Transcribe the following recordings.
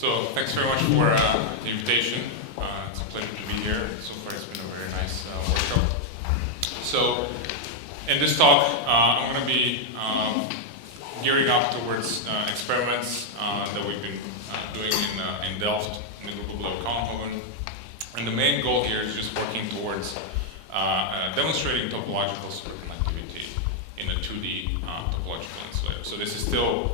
So thanks very much for the invitation. It's a pleasure to be here. So far it's been a very nice workshop. So in this talk, I'm going to be gearing up towards experiments that we've been doing in Delft, in the group of Vlad. And the main goal here is just working towards demonstrating topological superconductivity in a 2D topological insulator. So this is still,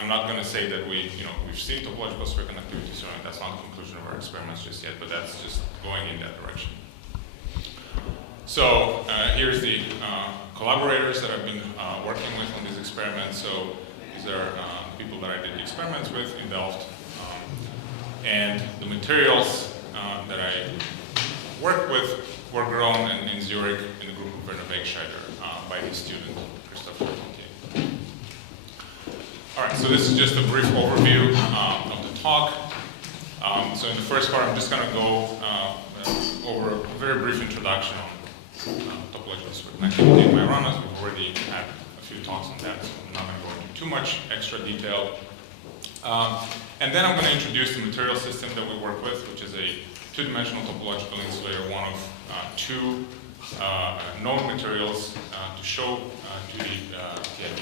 I'm not going to say that we've seen topological superconductivity, so that's not the conclusion of our experiments just yet, but that's just going in that direction. So here's the collaborators that I've been working with on these experiments. So these are people that I did the experiments with in Delft. And the materials that I worked with were grown in Zurich in the group of Pribiag by the student, Christopher. All right, so this is just a brief overview of the talk. So in the first part, I'm just going to go over a very brief introduction on topological superconductivity in Majoranas. We've already had a few talks on that, so I'm not going to go into too much extra detail. And then I'm going to introduce the material system that we work with, which is a two-dimensional topological insulator, one of two known materials to show TI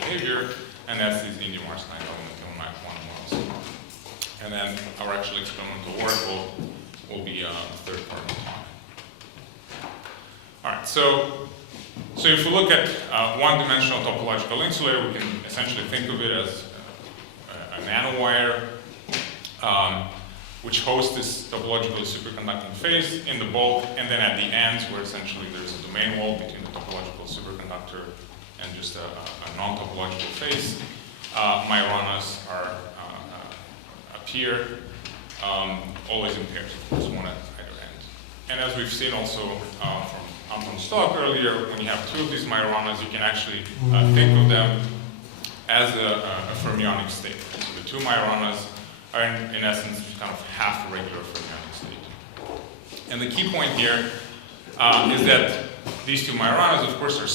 behavior, and that's these indium arsenide element quantum models. And then our actual experimental work will be the third part of the talk. All right, so if we look at one-dimensional topological insulator, we can essentially think of it as a nanowire which hosts this topologically superconducting phase in the bulk, and then at the ends where essentially there's a domain wall between the topological superconductor and just a non-topological phase. Majoranas appear always in pairs, of course, one at either end. And as we've seen also from Anton's talk earlier, when you have two of these Majoranas, you can actually think of them as a fermionic state. So the two Majoranas are in essence kind of half a regular fermionic state. And the key point here is that these two Majoranas, of course, are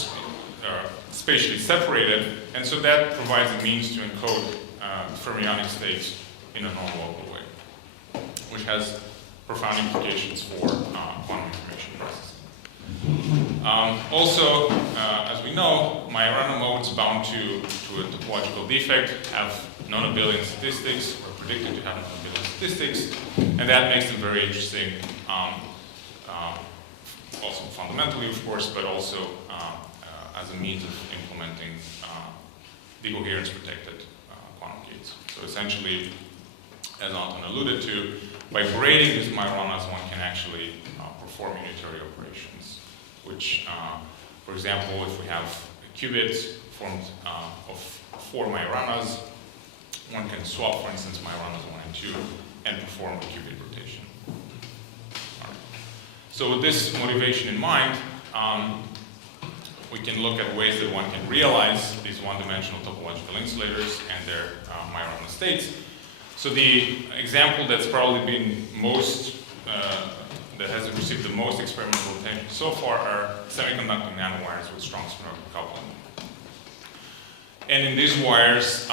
spatially separated, and so that provides a means to encode fermionic states in a non-local way, which has profound implications for quantum information processing. Also, as we know, Majorana modes bound to a topological defect have non-abelian statistics, or predicted to have non-abelian statistics, and that makes them very interesting, also fundamentally, of course, but also as a means of implementing decoherence protected quantum gates. So essentially, as Anton alluded to, by braiding these Majoranas, one can actually perform unitary operations, which, for example, if we have a qubit formed of 4 Majoranas, one can swap, for instance, Majoranas 1 and 2 and perform a qubit rotation. Right. So with this motivation in mind, we can look at ways that one can realize these one-dimensional topological insulators and their Majorana states. So the example that's probably been that has received the most experimental attention so far are semiconducting nanowires with strong spin-orbital coupling. And in these wires,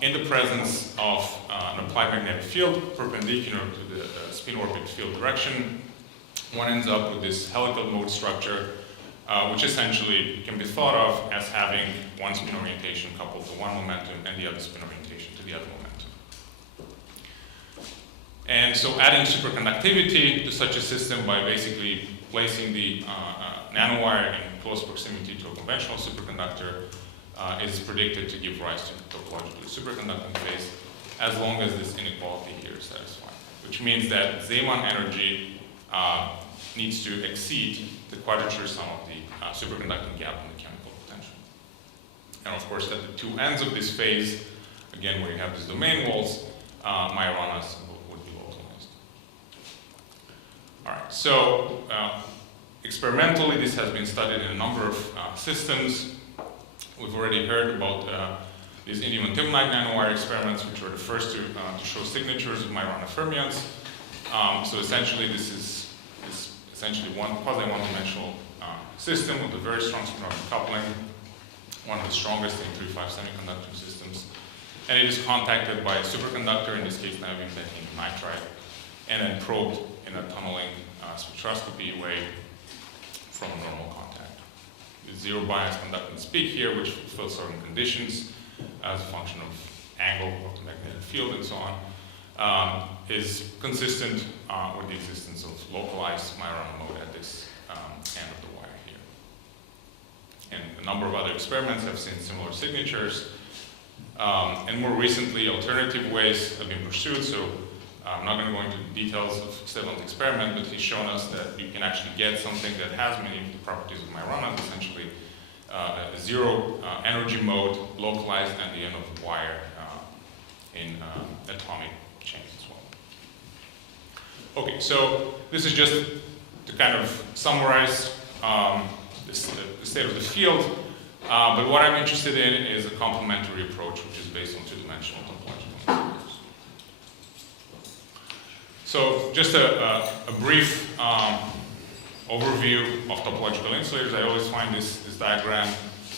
in the presence of an applied magnetic field perpendicular to the spin-orbit field direction, one ends up with this helical mode structure, which essentially can be thought of as having one spin orientation coupled to one momentum and the other spin orientation to the other momentum. And so adding superconductivity to such a system by basically placing the nanowire in close proximity to a conventional superconductor is predicted to give rise to the topologically superconducting phase as long as this inequality here is satisfied, which means that Zeeman energy needs to exceed the quadrature sum of the superconducting gap in the chemical potential. And of course, at the two ends of this phase, again, where you have these domain walls, Majoranas would be localized. All right, so experimentally, this has been studied in a number of systems. We've already heard about these indium and timonite nanowire experiments, which were the first to show signatures of Majorana fermions. So essentially, this is essentially one quasi-one-dimensional system with a very strong spin-orbital coupling, one of the strongest in 3-5 semiconductor systems. and it is contacted by a superconductor, in this case niobium nitride, and then probed in a tunneling spectroscopy way from normal contact. The zero bias conductance peak here, which fulfills certain conditions as a function of angle of the magnetic field and so on, is consistent with the existence of localized Majorana mode at this end of the wire here. And a number of other experiments have seen similar signatures. And more recently, alternative ways have been pursued. So I'm not going to go into the details of Stefan's experiment, but he's shown us that you can actually get something that has many of the properties of Majorana, essentially a zero energy mode localized at the end of the wire in atomic chains as well. Okay, so this is just to kind of summarize the state of the field. But what I'm interested in is a complementary approach, which is based on two-dimensional topological insulators. So just a brief overview of topological insulators. I always find this diagram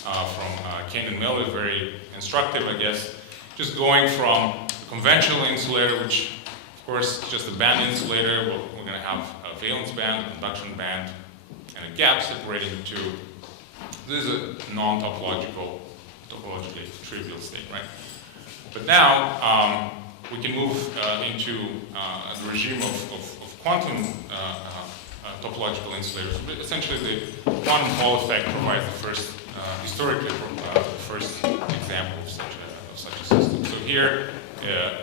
from Kane and Miller very instructive, I guess. Just going from a conventional insulator, which of course is just a band insulator. We're going to have a valence band, a conduction band, and a gap separating the two. This is a non-topologically trivial state, right? But now we can move into the regime of quantum topological insulators. But essentially, the quantum Hall effect provides the first, historically, the first example of such a system. So here,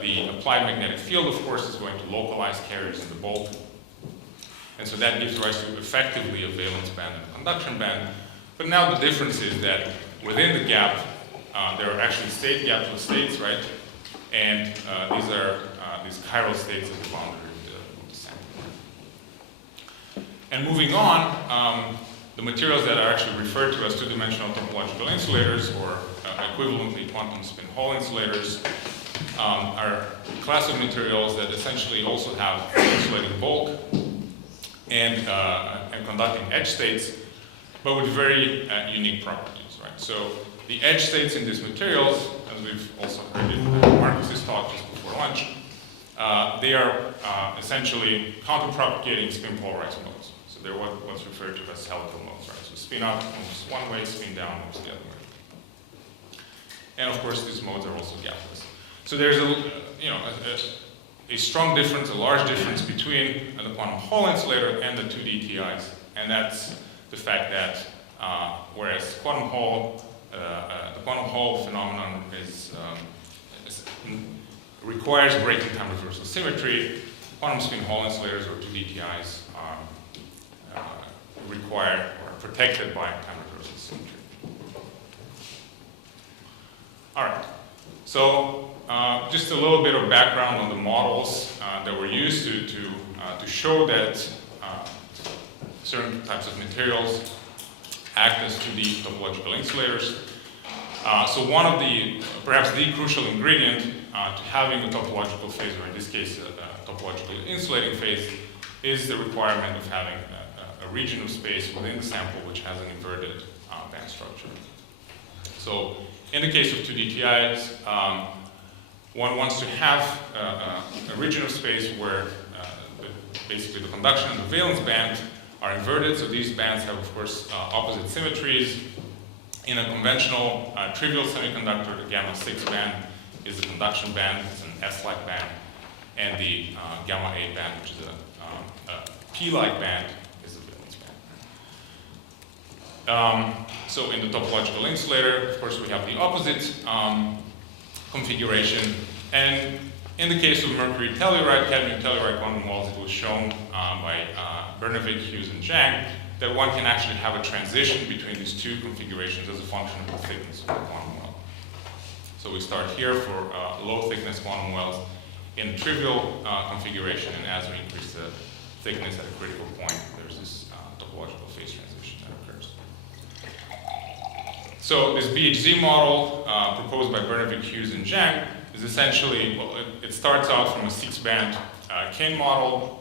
the applied magnetic field, of course, is going to localize carriers in the bulk. And so that gives rise to effectively a valence band and a conduction band. But now the difference is that within the gap, there are actually state gapless states, right? And these are these chiral states at the boundary of the sample. And moving on, the materials that are actually referred to as two-dimensional topological insulators, or equivalently quantum spin Hall insulators, are a class of materials that essentially also have insulating bulk and conducting edge states, but with very unique properties, right? So the edge states in these materials, as we've also heard in Marcus's talk just before lunch, they are essentially counter-propagating spin polarized modes. So they're what's referred to as helical modes, right? So spin up moves one way, spin down moves the other way. And of course, these modes are also gapless. So there's a strong difference, a large difference between the quantum Hall insulator and the 2D TIs, and that's the fact that whereas the quantum Hall phenomenon requires breaking time reversal symmetry, quantum spin Hall insulators or 2D TIs require or are protected by time reversal symmetry. All right, so just a little bit of background on the models that were used to show that certain types of materials act as 2D topological insulators. So one of the, perhaps the crucial ingredient to having a topological phase, or in this case a topologically insulating phase, is the requirement of having a region of space within the sample which has an inverted band structure. So in the case of 2D TIs, one wants to have a region of space where basically the conduction and the valence band are inverted, so these bands have, of course, opposite symmetries. In a conventional trivial semiconductor, the gamma 6 band is a conduction band, it's an S-like band, and the gamma 8 band, which is a P-like band, is a valence band. So in the topological insulator, of course, we have the opposite configuration, and in the case of mercury telluride, cadmium telluride quantum walls, it was shown by Bernavik, Hughes, and Zhang that one can actually have a transition between these two configurations as a function of the thickness of the quantum well. So we start here for low thickness quantum wells in trivial configuration, and as we increase the thickness at a critical point, there's this topological phase transition that occurs. So this BHZ model proposed by Bernavik, Hughes, and Zhang is essentially, well, it starts out from a 6-band Kane model,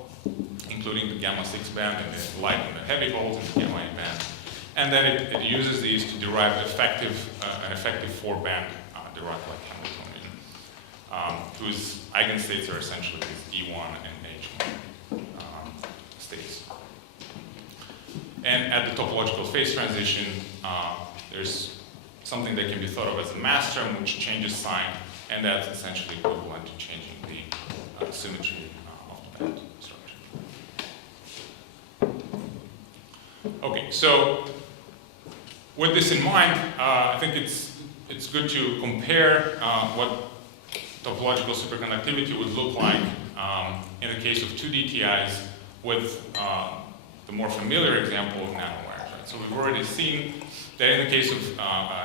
including the gamma 6 band and the light and the heavy holes in the gamma 8 band. And then it uses these to derive an effective 4-band derived like Hamiltonian. whose eigenstates are essentially these E1 and H1 states. And at the topological phase transition, there's something that can be thought of as a mass term, which changes sign, and that's essentially equivalent to changing the symmetry of the band structure. Okay, so with this in mind, I think it's good to compare what topological superconductivity would look like in the case of 2D TIs with the more familiar example of nanowires. Right? So we've already seen that in the case of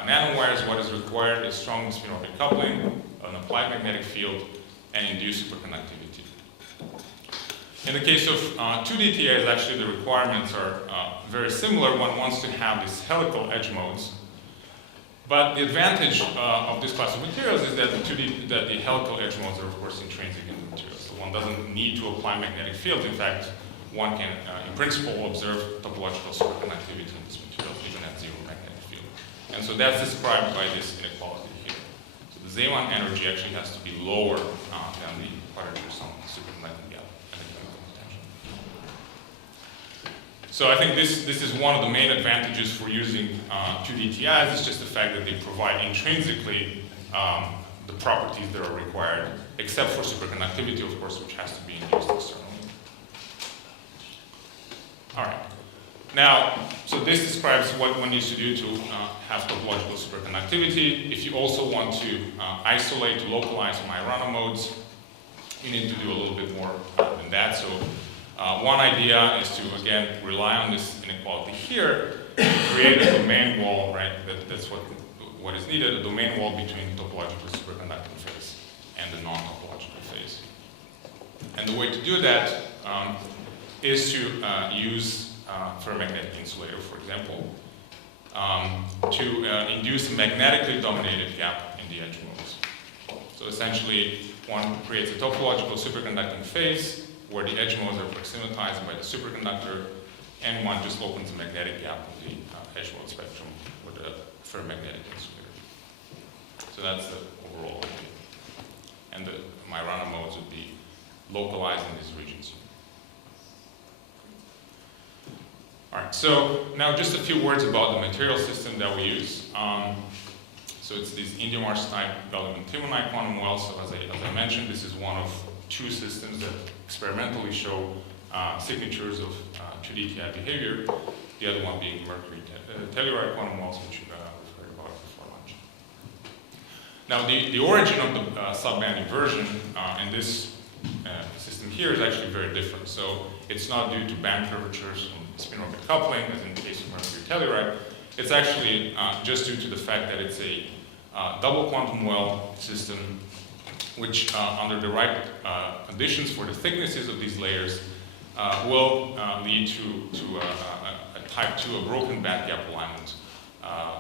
nanowires, what is required is strong spin-orbit coupling, an applied magnetic field, and induced superconductivity. In the case of 2D TIs, actually the requirements are very similar. One wants to have these helical edge modes. But the advantage of this class of materials is that the helical edge modes are, of course, intrinsic in the material. So one doesn't need to apply magnetic fields. In fact, one can, in principle, observe topological superconductivity in this material, even at zero magnetic field. And so that's described by this inequality here. So the Zeeman energy actually has to be lower than the quadrature-sum superconducting gap and the chemical potential. So I think this is one of the main advantages for using 2D TIs. It's just the fact that they provide intrinsically the properties that are required, except for superconductivity, of course, which has to be induced externally. All right. Now, so this describes what one needs to do to have topological superconductivity. If you also want to isolate, to localize Majorana modes, you need to do a little bit more than that. So one idea is to, again, rely on this inequality here to create a domain wall, right? That's what is needed, a domain wall between the topological superconducting phase and the non-topological phase. And the way to do that is to use ferromagnetic insulator, for example, to induce a magnetically dominated gap in the edge modes. So essentially, one creates a topological superconducting phase where the edge modes are proximatized by the superconductor, and one just opens a magnetic gap in the edge mode spectrum with a ferromagnetic insulator. So that's the overall idea. And the Majorana modes would be localized in these regions. All right, so now just a few words about the material system that we use. So it's these indium arsenide gallium antimonide quantum wells. So as I mentioned, this is one of two systems that experimentally show signatures of 2D TI behavior. The other one being mercury telluride quantum wells, which we've heard about before lunch. Now the origin of the subband inversion in this system here is actually very different. So it's not due to band curvatures from spin-orbit coupling, as in the case of mercury telluride. It's actually just due to the fact that it's a double quantum well system, which under the right conditions for the thicknesses of these layers will lead to a type 2, a broken band gap alignment,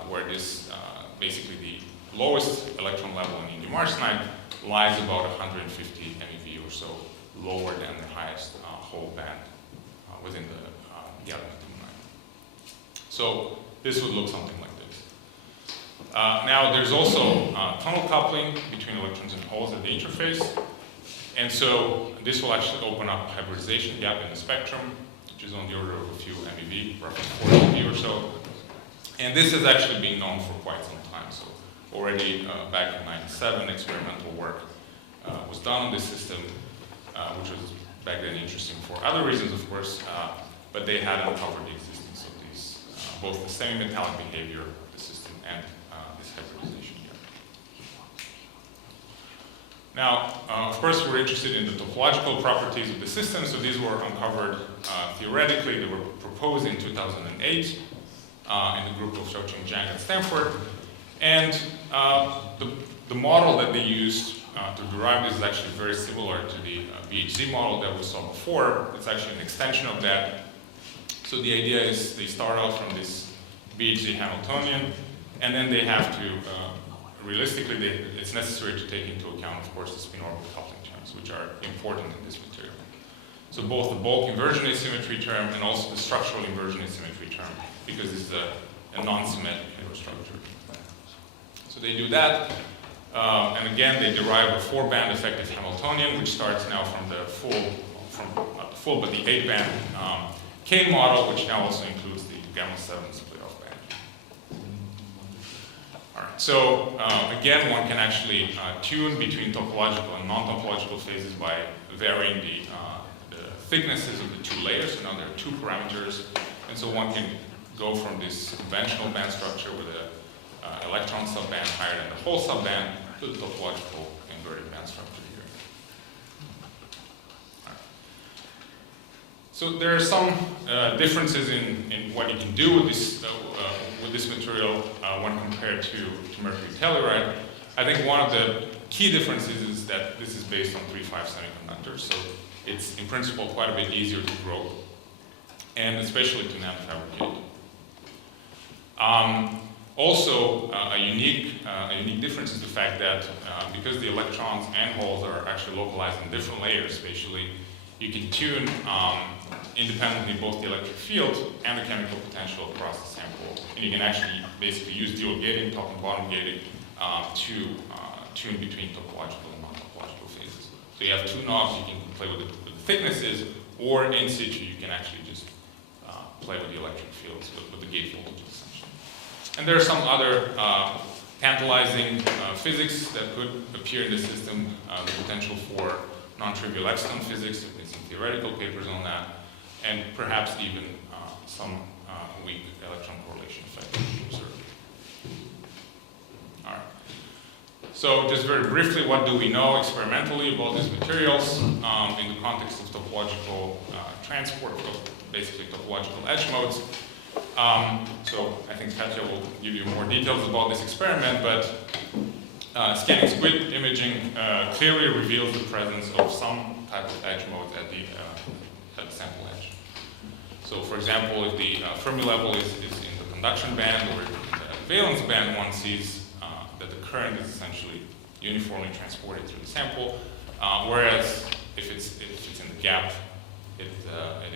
where this basically the lowest electron level in indium arsenide lies about 150 MeV or so lower than the highest whole band within the gallium antimonide. So this would look something like this. Now there's also tunnel coupling between electrons and holes at the interface. And so this will actually open up a hybridization gap in the spectrum, which is on the order of a few MeV, roughly 40 MeV or so. And this has actually been known for quite some time. So already back in '97, experimental work was done on this system, which was back then interesting for other reasons, of course, but they had uncovered the existence of these, both the semi-metallic behavior of the system and this hybridization gap. Now, of course, we're interested in the topological properties of the system, so these were uncovered theoretically. They were proposed in 2008 in the group of Xiaoqing Zhang at Stanford. And the model that they used to derive this is actually very similar to the BHZ model that we saw before. It's actually an extension of that. So the idea is they start out from this BHZ Hamiltonian, and then they have to, realistically, it's necessary to take into account, of course, the spin-orbit coupling terms, which are important in this material. So both the bulk inversion asymmetry term and also the structural inversion asymmetry term, because it's a non-symmetric heterostructure. So they do that. And again, they derive a 4-band effective Hamiltonian, which starts now from the not the full, but the 8-band Kane model, which now also includes the gamma 7 split-off band. All right, so again, one can actually tune between topological and non-topological phases by varying the thicknesses of the 2 layers. So now there are 2 parameters, and so one can go from this conventional band structure with an electron subband higher than the whole subband to the topological inverted band structure here. Right. So there are some differences in what you can do with this material when compared to mercury telluride. I think one of the key differences is that this is based on 3-5 semiconductors, so it's in principle quite a bit easier to grow, and especially to nanofabricate. Also, a unique difference is the fact that because the electrons and holes are actually localized in different layers spatially, you can tune independently both the electric field and the chemical potential across the sample. And you can actually basically use dual gating, top and bottom gating, to tune between topological and non-topological phases. So you have 2 knobs, you can play with the thicknesses, or in situ you can actually just play with the electric fields, with the gate voltages essentially. And there are some other tantalizing physics that could appear in the system, the potential for non-trivial exciton physics, there's been some theoretical papers on that, and perhaps even some weak electron correlation effect observed. All right. So just very briefly, what do we know experimentally about these materials in the context of topological transport, basically topological edge modes? So I think Katja will give you more details about this experiment, but scanning squid imaging clearly reveals the presence of some type of edge mode at the sample edge. So for example, if the Fermi level is in the conduction band or in the valence band, one sees that the current is essentially uniformly transported through the sample, whereas if it's in the gap, it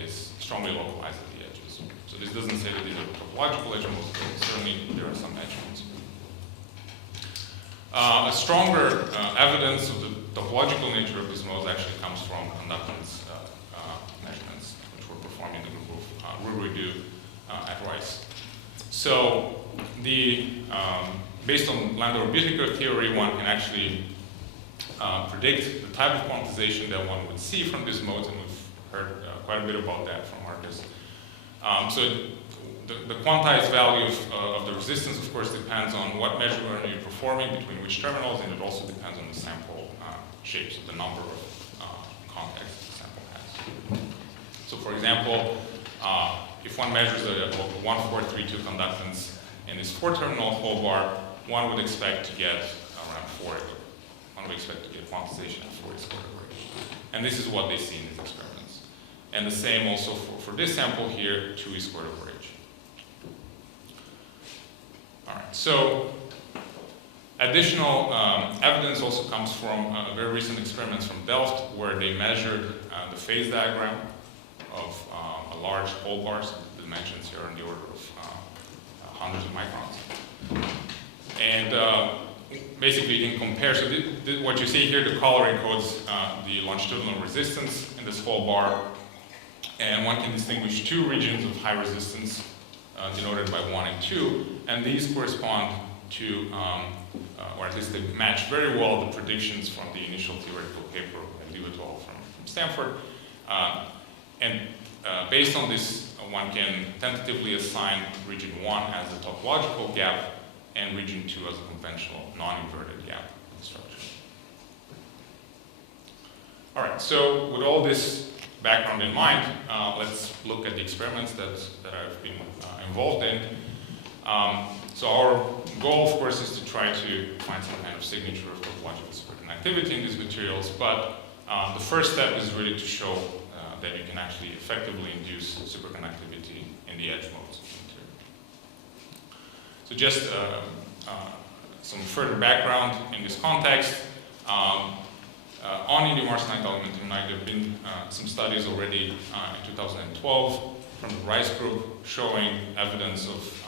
is strongly localized at the edges. So this doesn't say that these are topological edge modes, but certainly there are some edge modes. A stronger evidence of the topological nature of these modes actually comes from conductance measurements, which were performed in the group of Rurudu at Rice. So based on Landauer-Büttinger theory, one can actually predict the type of quantization that one would see from these modes, and we've heard quite a bit about that from Marcus. So the quantized value of the resistance, of course, depends on what measurement you're performing between which terminals, and it also depends on the sample shape, so the number of contacts the sample has. So for example, if one measures a 1,432 conductance in this 4-terminal hole bar, one would expect to get around 40. One would expect to get quantization at 40 squared over H. And this is what they see in these experiments. And the same also for this sample here, 2e squared over H. All right, so additional evidence also comes from very recent experiments from Delft, where they measured the phase diagram of a large hole bar. So the dimensions here are in the order of hundreds of microns. And basically you can compare, so what you see here, the color encodes the longitudinal resistance in this hole bar, and one can distinguish 2 regions of high resistance denoted by 1 and 2, and these correspond to, or at least they match very well the predictions from the initial theoretical paper by Liu et al. From Stanford. Based on this, one can tentatively assign region 1 as a topological gap and region 2 as a conventional non-inverted gap in the structure. All right, so with all this background in mind, let's look at the experiments that I've been involved in. So our goal, of course, is to try to find some kind of signature of topological superconductivity in these materials, but the first step is really to show that you can actually effectively induce superconductivity in the edge modes of the material. So just some further background in this context. On indium arsenide aluminum night, there have been some studies already in 2012 from the Rice group showing evidence of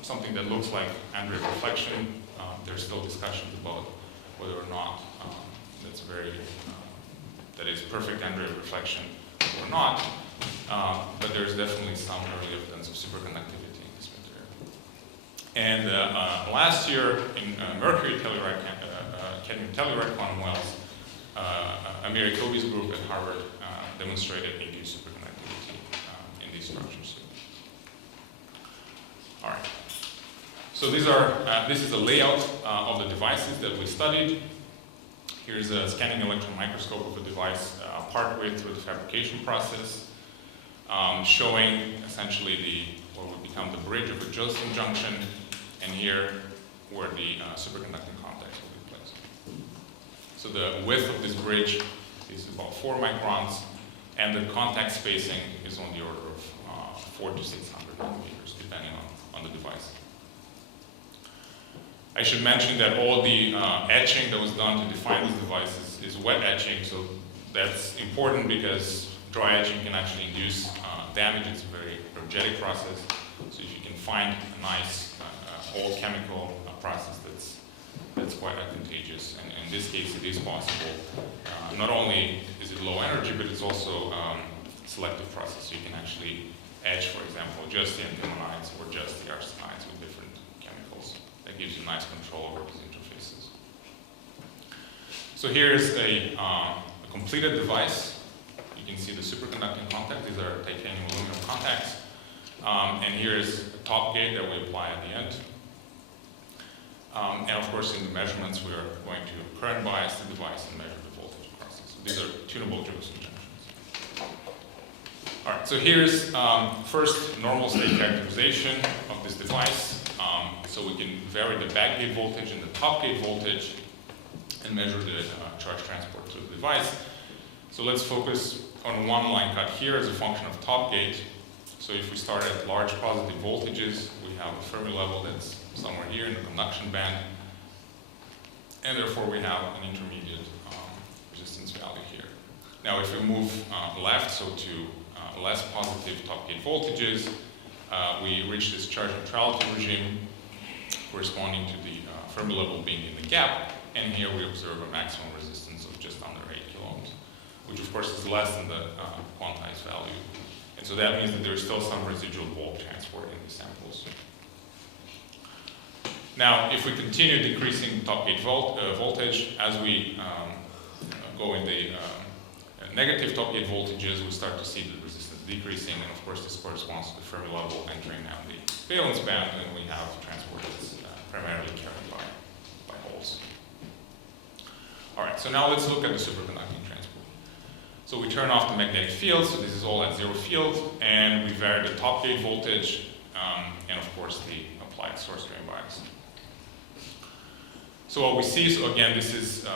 something that looks like Andreev reflection There's still discussions about whether or not that is perfect Andreev reflection or not, but there's definitely some early evidence of superconductivity in this material. And last year in mercury telluride, cadmium telluride quantum wells, Amir Yacobi's group at Harvard demonstrated induced superconductivity in these structures. All right. So this is a layout of the devices that we studied. Here's a scanning electron microscope of the device partway through the fabrication process, showing essentially what would become the bridge of a Josephson junction, and here where the superconducting contacts will be placed. So the width of this bridge is about 4 microns, and the contact spacing is on the order of 400 to 600 millimeters, depending on the device. I should mention that all the etching that was done to define these devices is wet etching, so that's important because dry etching can actually induce damage. It's a very energetic process, so if you can find a nice old chemical process that's quite advantageous, and in this case it is possible. Not only is it low energy, but it's also a selective process, so you can actually etch, for example, just the antimonides or just the arsenides with different chemicals. That gives you nice control over these interfaces. So here's a completed device. You can see the superconducting contact. These are titanium aluminum contacts. And here's a top gate that we apply at the end. And of course, in the measurements, we are going to current bias the device and measure the voltage across it. So these are tunable Josephson junctions. All right, so here's first normal state characterization of this device. So we can vary the back gate voltage and the top gate voltage and measure the charge transport through the device. So let's focus on one line cut here as a function of top gate. So if we start at large positive voltages, we have a Fermi level that's somewhere here in the conduction band. And therefore we have an intermediate resistance value here. Now if we move left, so to less positive top gate voltages, we reach this charge neutrality regime corresponding to the Fermi level being in the gap, and here we observe a maximum resistance of just under 8 kilo ohms, which of course is less than the quantized value. And so that means that there's still some residual volt transport in the samples. Now, if we continue decreasing top gate voltage, as we go in the negative top gate voltages, we start to see the resistance decreasing, and of course this corresponds to the Fermi level entering now the valence band, and we have transport that's primarily carried by holes. All right, so now let's look at the superconducting transport. So we turn off the magnetic field, so this is all at zero field, and we vary the top gate voltage, and of course the applied source drain bias. So what we see, so again, this is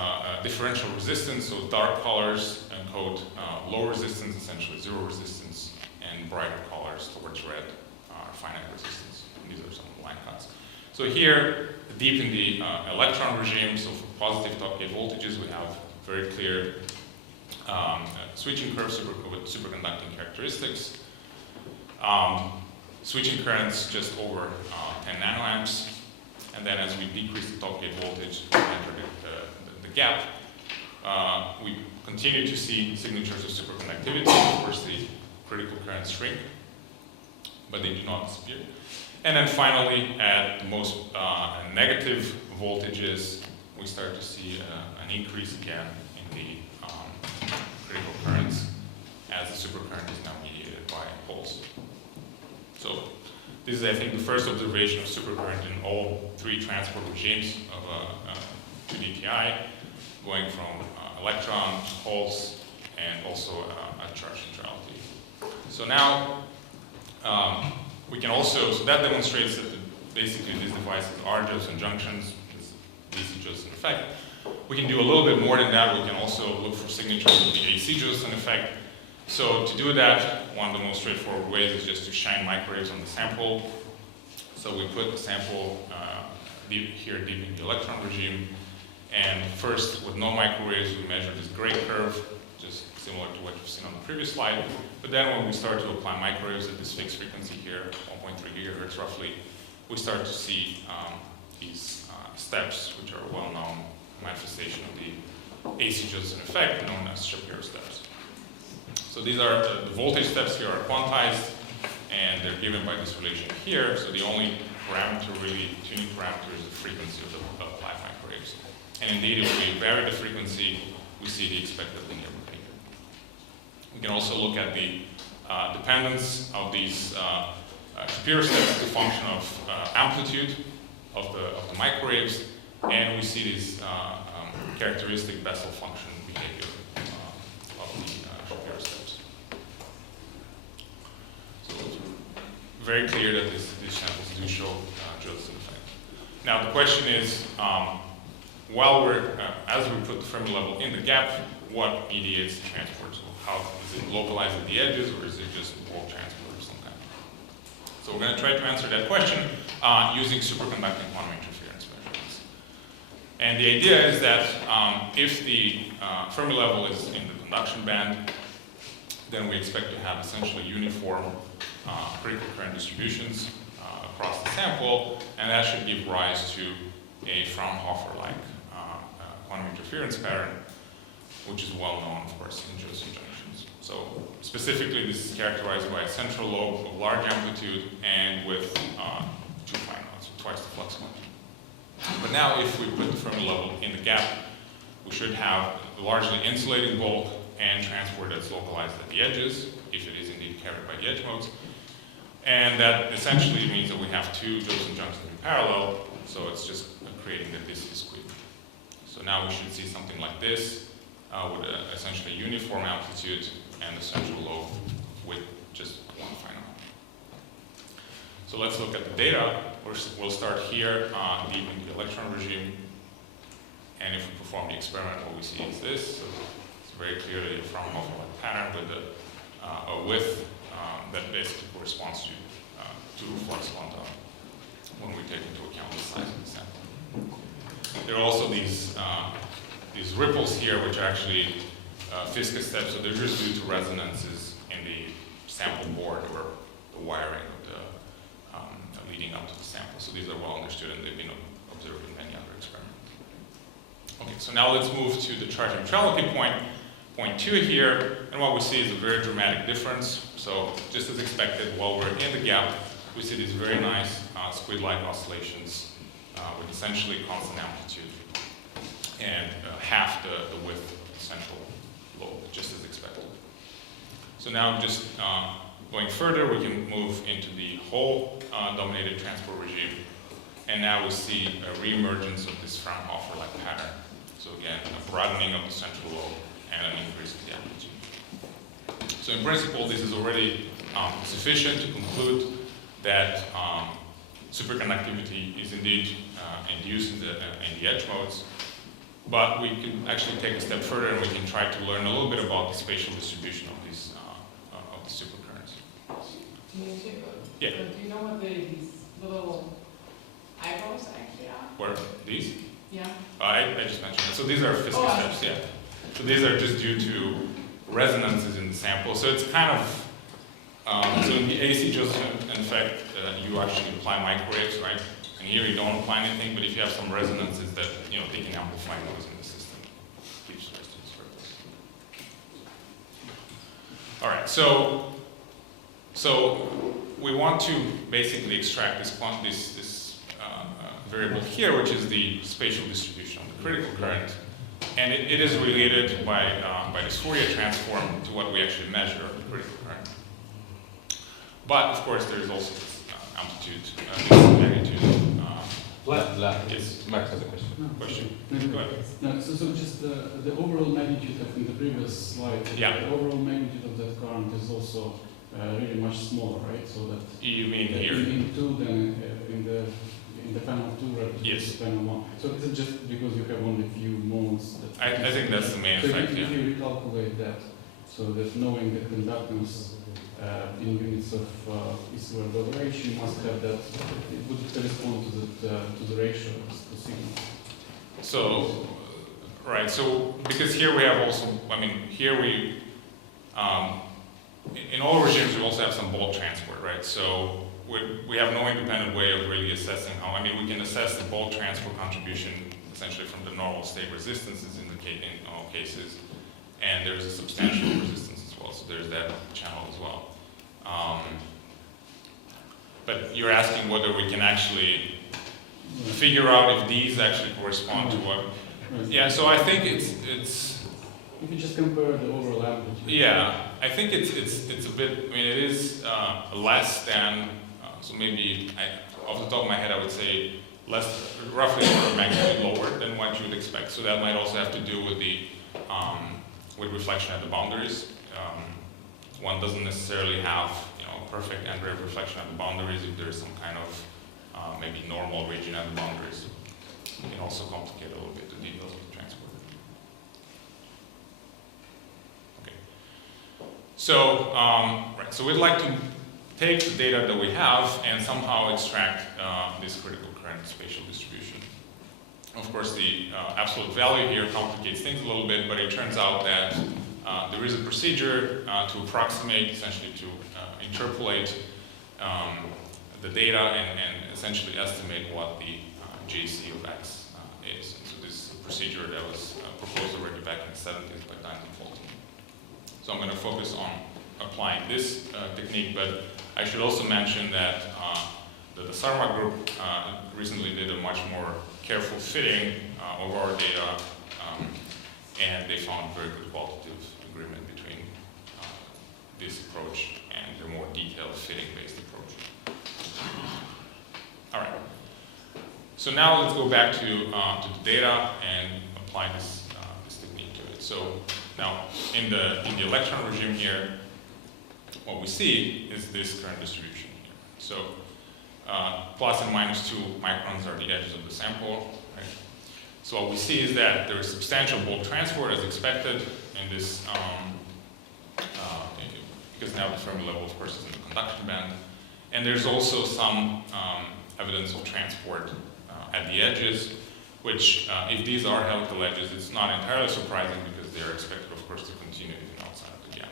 differential resistance, so dark colors encode low resistance, essentially zero resistance, and brighter colors towards red are finite resistance. And these are some line cuts. So here, deep in the electron regime, so for positive top gate voltages, we have very clear switching curves with superconducting characteristics. Switching currents just over 10 nanoamps. And then as we decrease the top gate voltage, we enter the gap, we continue to see signatures of superconductivity. Of course, the critical currents shrink, but they do not disappear. And then finally, at the most negative voltages, we start to see an increase again in the critical currents as the supercurrent is now mediated by holes. So this is, I think, the first observation of supercurrent in all three transport regimes of 2D TI, going from electron, holes, and also at charge neutrality. So now we can also, so that demonstrates that basically these devices are Josephson junctions, this DC Josephson effect. We can do a little bit more than that. We can also look for signatures of the AC Josephson effect. So to do that, one of the most straightforward ways is just to shine microwaves on the sample. So we put the sample here deep in the electron regime, and first with no microwaves we measure this gray curve, just similar to what you've seen on the previous slide. But then when we start to apply microwaves at this fixed frequency here, 1.3 gigahertz roughly, we start to see these steps, which are a well-known manifestation of the AC Josephson effect, known as Shapiro steps. So these are the voltage steps here are quantized, and they're given by this relation here. So the only parameter, really tuning parameter, is the frequency of the applied microwaves. And indeed, if we vary the frequency, we see the expected linear behavior. We can also look at the dependence of these Shapiro steps as a function of amplitude of the microwaves, and we see this characteristic Bessel function behavior of the Shapiro steps. So it's very clear that these samples do show Josephson effect. Now the question is, as we put the Fermi level in the gap, what mediates the transport? So how is it localized at the edges, or is it just bulk transport of some kind? So we're going to try to answer that question using superconducting quantum interference measurements. And the idea is that if the Fermi level is in the conduction band, then we expect to have essentially uniform critical current distributions across the sample, and that should give rise to a Fraunhofer-like quantum interference pattern, which is well known, of course, in Josephson junctions. So specifically, this is characterized by a central lobe of large amplitude and with 2 fine nodes, twice the flux quantity. But now, if we put the Fermi level in the gap, we should have a largely insulating bulk and transport that's localized at the edges, if it is indeed carried by the edge modes. And that essentially means that we have 2 Josephson junctions in parallel, so it's just creating the Disius squeeze. So now we should see something like this, with essentially uniform amplitude and the central lobe with just 1 fine node. So let's look at the data. We'll start here deep in the electron regime. And if we perform the experiment, what we see is this. So it's very clearly a Fraunhofer-like pattern with a width that basically corresponds to 2 flux quanta when we take into account the size of the sample. There are also these ripples here, which are actually Fiske steps, so they're just due to resonances in the sample board or the wiring of the leading up to the sample. So these are well understood, and they've been observed in many other experiments. Okay, so now let's move to the charge neutrality point 2 here, and what we see is a very dramatic difference. So just as expected, while we're in the gap, we see these very nice squid-like oscillations with essentially constant amplitude and half the width of the central lobe, just as expected. So now just going further, we can move into the hole dominated transport regime, and now we see a reemergence of this Fraunhofer-like pattern. So again, a broadening of the central lobe and an increase in the amplitude. So in principle, this is already sufficient to conclude that superconductivity is indeed induced in the edge modes. But we can actually take a step further, and we can try to learn a little bit about the spatial distribution of these supercurrents. Yeah. Do you know what these little eyeballs actually are? Where these? Yeah. I just mentioned it. So these are Fiske steps. Yeah. So these are just due to resonances in the sample. So it's kind of so in the AC Josephson effect, you actually apply microwaves, right? And here you don't apply anything, but if you have some resonances that, they can amplify noise in the system. Gives rise to this purpose. All right, so we want to basically extract this variable here, which is the spatial distribution of the critical current, and it is related by this Fourier transform to what we actually measure, the critical current. But of course, there is also this amplitude, this magnitude. Vlad, yes. Max has a question. No. Question? Maybe. Go ahead. No, so just the overall magnitude of in the previous slide, Yeah. the overall magnitude of that current is also really much smaller, right? So that You mean here? in 2 than in the panel 2 represents Yes. the panel 1. So is it just because you have only few modes? That I think that's the main so effect, if yeah. you recalculate that, so that knowing the conductance in units of eastward ratio, you must have that. It would correspond to the ratio of the signal. So, right, so because here we have also, here we, in all regimes we also have some bulk transport, right? So we have no independent way of really assessing how, I mean, we can assess the bulk transfer contribution essentially from the normal state resistances in all cases, and there's a substantial resistance as well, so there's that channel as well. But you're asking whether we can actually figure out if these actually correspond to what? Yeah, so I think it's if you just compare the overlap. Yeah, I think it's a bit, I mean, it is less than, so maybe, off the top of my head, I would say roughly an order of magnitude lower than what you would expect. So that might also have to do with the, with reflection at the boundaries. One doesn't necessarily have, perfect end-wave reflection at the boundaries if there's some kind of, maybe normal region at the boundaries. It can also complicate a little bit the details of the transport. So, right, so we'd like to take the data that we have and somehow extract this critical current spatial distribution. Of course, the absolute value here complicates things a little bit, but it turns out that there is a procedure to approximate, essentially to interpolate the data and essentially estimate what the JC of X is. And so this is a procedure that was proposed already back in the 70s by Dylan Fulton. So I'm going to focus on applying this technique, but I should also mention that the Sarma group recently did a much more careful fitting of our data, and they found very good qualitative agreement between this approach and the more detailed fitting-based approach. All right. So now let's go back to the data and apply this technique to it. So now, in the electron regime here, what we see is this current distribution here. So, plus and minus 2 microns are the edges of the sample, right? So what we see is that there is substantial bulk transport as expected in this, because now the Fermi level, of course, is in the conduction band. And there's also some evidence of transport at the edges, which, if these are helical edges, it's not entirely surprising because they're expected, of course, to continue even outside of the gap.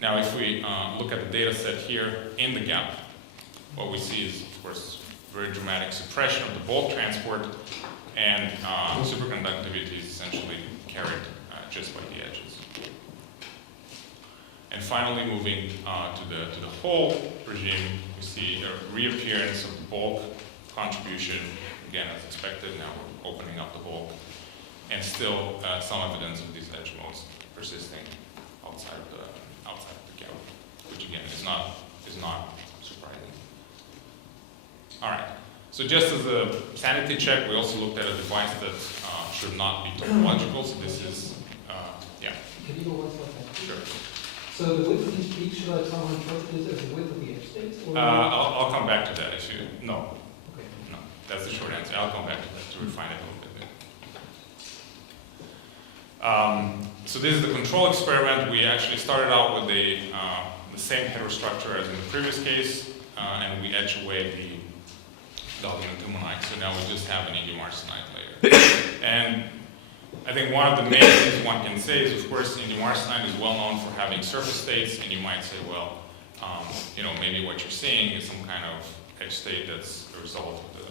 Now, if we look at the data set here in the gap, what we see is, of course, very dramatic suppression of the bulk transport, and superconductivity is essentially carried just by the edges. And finally, moving to the whole regime, we see a reappearance of the bulk contribution, again, as expected. Now we're opening up the bulk, and still some evidence of these edge modes persisting outside of the gap, which again is not surprising. All right. So just as a sanity check, we also looked at a device that should not be topological. So this is, yeah. Can you go one step back? Sure. So the width of these peaks, should I somehow interpret this as the width of the edge states? I'll come back to that if you, no. Okay. No, that's the short answer. I'll come back to that to refine it a little bit. So this is the control experiment. We actually started out with the same heterostructure as in the previous case, and we etch away the aluminum-timonite. So now we just have an indium arsenide layer. And I think one of the main things one can say is, of course, indium arsenide is well known for having surface states, and you might say, well, maybe what you're seeing is some kind of edge state that's a result of the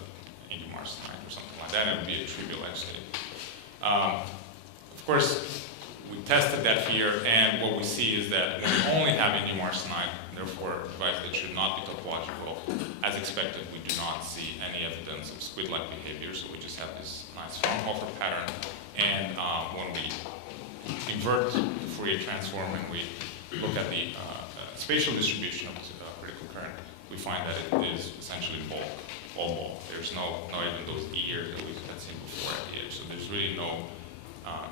indium arsenide or something like that. It would be a trivial edge state. Of course, we tested that here, and what we see is that when we only have indium arsenide, therefore a device that should not be topological, as expected, we do not see any evidence of squid-like behavior, so we just have this nice Fraunhofer pattern. And when we invert the Fourier transform and we look at the spatial distribution of critical current, we find that it is essentially all bulk. There's not even those ears that we had seen before at the edge. So there's really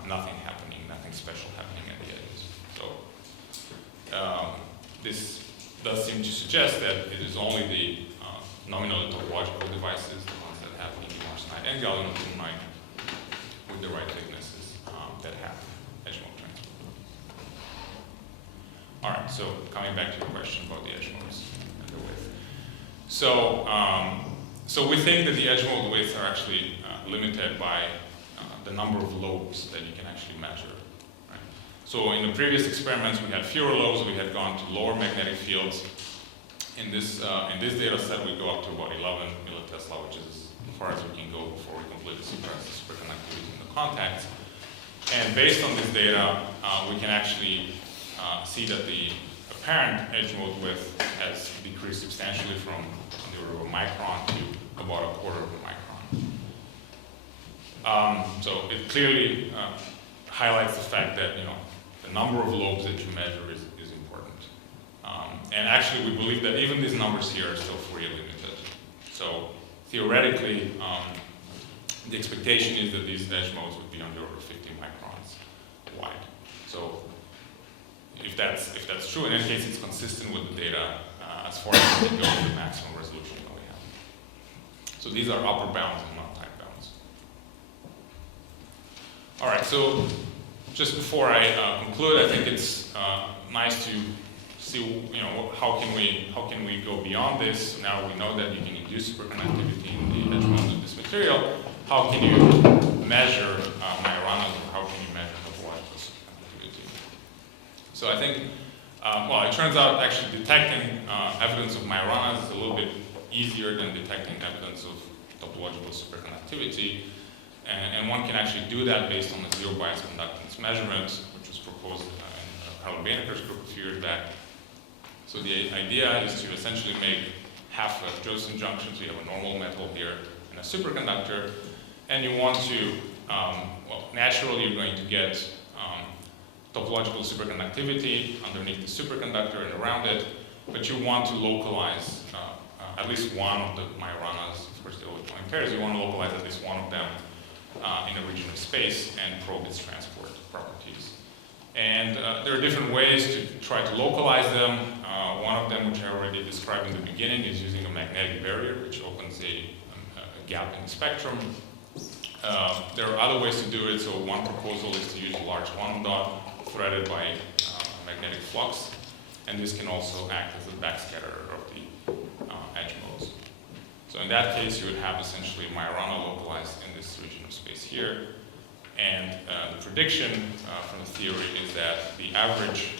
nothing happening, nothing special happening at the edges. So this does seem to suggest that it is only the nominally topological devices, the ones that have indium arsenide and gallium timonide with the right thicknesses that have edge mode transport. All right, so coming back to your question about the edge modes and the width. So, so we think that the edge mode widths are actually limited by the number of lobes that you can actually measure. Right? So in the previous experiments, we had fewer lobes. We had gone to lower magnetic fields. In this data set, we go up to about 11 millitesla, which is as far as we can go before we completely suppress the superconductivity in the contacts. And based on this data, we can actually see that the apparent edge mode width has decreased substantially from the order of a micron to about a quarter of a micron. So it clearly highlights the fact that the number of lobes that you measure is important. And actually, we believe that even these numbers here are still Fourier limited. So theoretically, the expectation is that these edge modes would be on the order of 50 microns wide. So if that's true, in any case, it's consistent with the data as far as it goes to the maximum resolution that we have. So these are upper bounds and not tight bounds. All right, so just before I conclude, I think it's nice to see, how can we go beyond this? Now we know that you can induce superconductivity in the edge modes of this material. How can you measure Majoranas, or how can you measure topological superconductivity? So I think, it turns out actually detecting evidence of Majoranas is a little bit easier than detecting evidence of topological superconductivity. And one can actually do that based on the zero bias conductance measurement, which was proposed in Carl Beineker's group a few years back. So the idea is to essentially make half of Josephson junctions. We have a normal metal here and a superconductor. And you want to, naturally you're going to get topological superconductivity underneath the superconductor and around it, but you want to localize at least one of the Majoranas. Of course, the overflowing pairs, you want to localize at least one of them in a region of space and probe its transport properties. And there are different ways to try to localize them. One of them, which I already described in the beginning, is using a magnetic barrier, which opens a gap in the spectrum. There are other ways to do it. So one proposal is to use a large quantum dot threaded by magnetic flux, and this can also act as a backscatter of the edge modes. So in that case, you would have essentially Majorana localized in this region of space here. And the prediction from the theory is that the average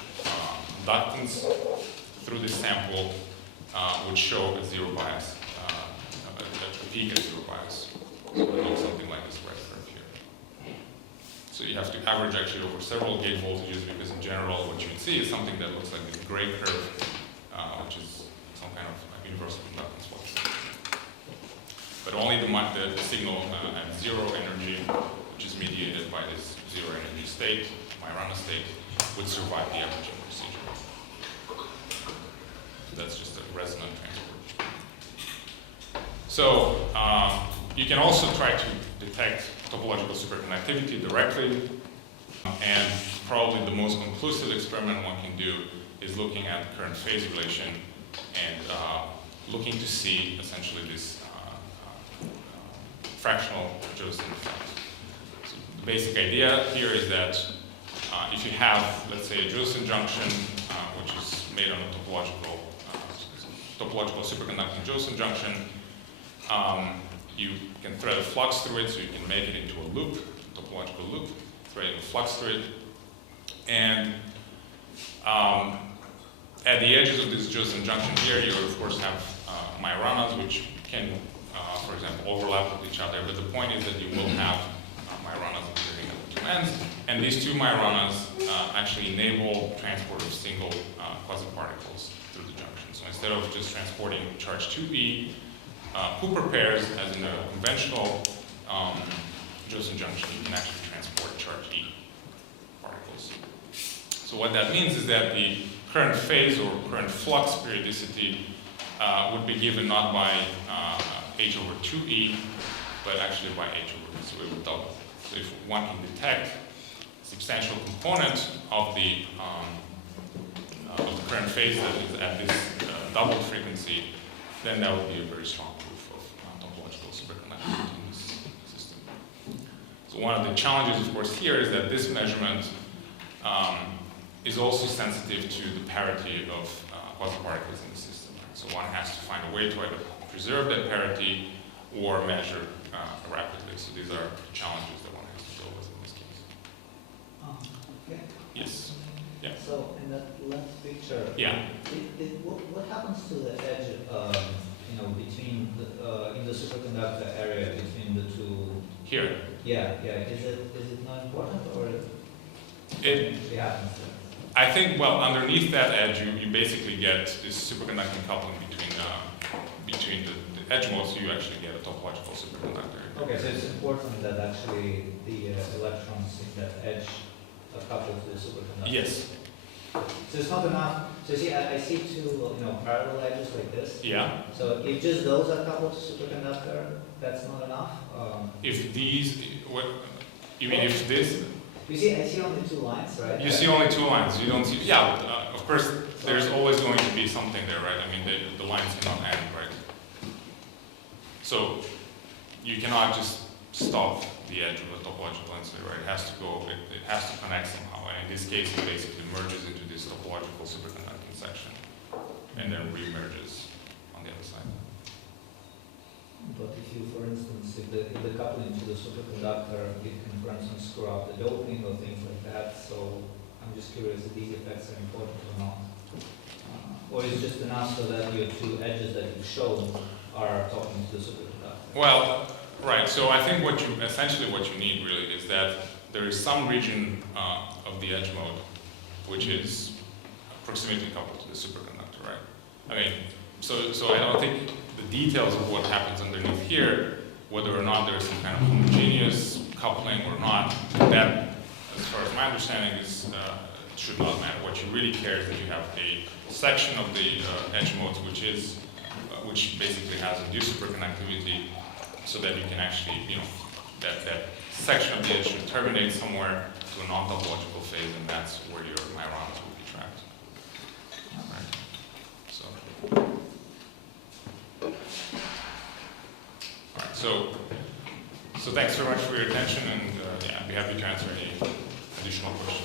conductance through this sample would show a zero bias, a peak at zero bias. So it looks something like this red curve here. So you have to average actually over several gate voltages, because in general what you would see is something that looks like this gray curve, which is some kind of universal conductance fluctuation. But only the signal at zero energy, which is mediated by this zero energy state, Majorana state, would survive the averaging procedure. So that's just a resonant transport. So you can also try to detect topological superconductivity directly, and probably the most conclusive experiment one can do is looking at the current phase relation and looking to see essentially this fractional Josephson effect. So the basic idea here is that if you have, let's say, a Josephson junction, which is made on a topological superconducting Josephson junction, you can thread a flux through it, so you can make it into a loop, topological loop, threading a flux through it. And at the edges of this Josephson junction here, you of course have Majoranas, which can, for example, overlap with each other. But the point is that you will have Majoranas appearing at the two ends. And these two Majoranas actually enable transport of single quasiparticles through the junction. So instead of just transporting charge 2e, Cooper pairs, as in a conventional Josephson junction, you can actually transport charge E particles. So what that means is that the current phase or current flux periodicity would be given not by h over 2e, but actually by h over e, so it would double. So if one can detect a substantial component of the current phase that is at this doubled frequency, then that would be a very strong proof of topological superconductivity in this system. So one of the challenges, of course, here is that this measurement is also sensitive to the parity of quasiparticles in the system. So one has to find a way to either preserve that parity or measure rapidly. So these are challenges that one has to deal with in this case. Okay. Yes? Yeah. So in that left picture, Yeah. what happens to the edge, between in the superconductor area between the two? Here, Yeah. Is it not important or it, happens there? I think, well, underneath that edge, you basically get this superconducting coupling between the edge modes, so you actually get a topological superconductor. Okay, so it's important that actually the electrons in that edge are coupled to the superconductor. Yes. So it's not enough. So see, I see two, parallel edges like this. Yeah. So if just those are coupled to superconductor, that's not enough. If these, what, you mean if this, You see, I see only two lines, right? you see only two lines, you don't see, yeah, of course, there's always going to be something there, right? I mean, the lines cannot end, right? So you cannot just stop the edge of a topological insulator, right? It has to go, it has to connect somehow. And in this case, it basically merges into this topological superconducting section and then remerges on the other side. But if you, for instance, if the coupling to the superconductor, it can, for instance, screw up the doping or things like that. So I'm just curious if these effects are important or not. Or is it just enough so that your two edges that you showed are talking to the superconductor? Well, right. So I think essentially what you need really is that there is some region of the edge mode which is proximity coupled to the superconductor, right? I mean, so I don't think the details of what happens underneath here, whether or not there's some kind of homogeneous coupling or not, that, as far as my understanding is, should not matter. What you really care is that you have a section of the edge modes which basically has induced superconductivity, so that you can actually, that section of the edge should terminate somewhere to a non-topological phase, and that's where your Majoranas will be trapped. Right. So. All right. So thanks very much for your attention, and I'd be happy to answer any additional questions.